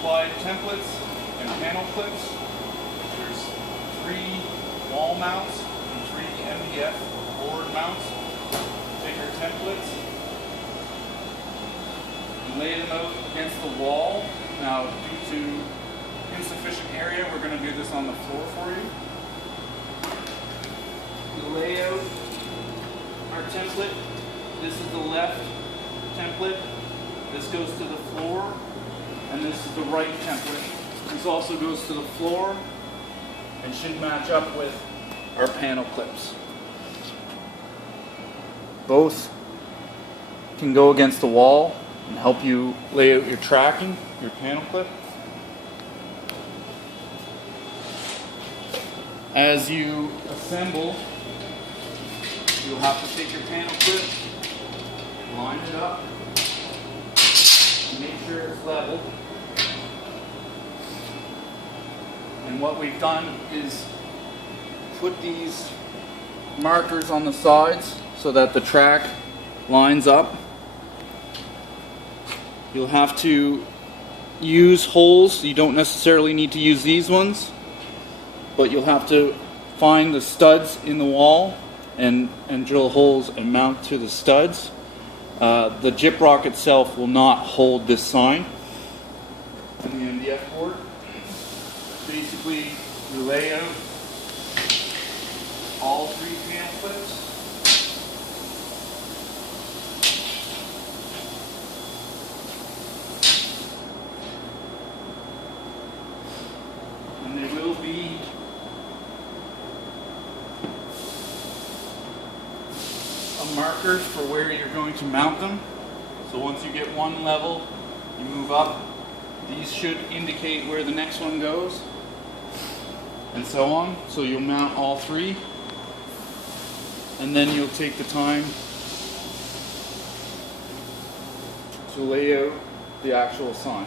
supplied templates and panel clips. There's 3 wall mounts and 3 MDF board mounts. Take your templates and lay them out against the wall. Now, due to insufficient area, we're going to do this on the floor for you. We lay out our template. This is the left template. This goes to the floor, and this is the right template. This also goes to the floor and should match up with our panel clips. Both can go against the wall and help you lay out your tracking, your panel clip. As you assemble, you'll have to take your panel clip, line it up, and make sure it's level. And what we've done is put these markers on the sides so that the track lines up. You'll have to use holes. You don't necessarily need to use these ones, but you'll have to find the studs in the wall and drill holes and mount to the studs. The gyprock itself will not hold this sign on the MDF board. Basically, you lay out all 3 panel clips. And there will be markers for where you're going to mount them. So once you get one level, you move up. These should indicate where the next one goes, and so on. So you'll mount all 3, and then you'll take the time to lay out the actual sign.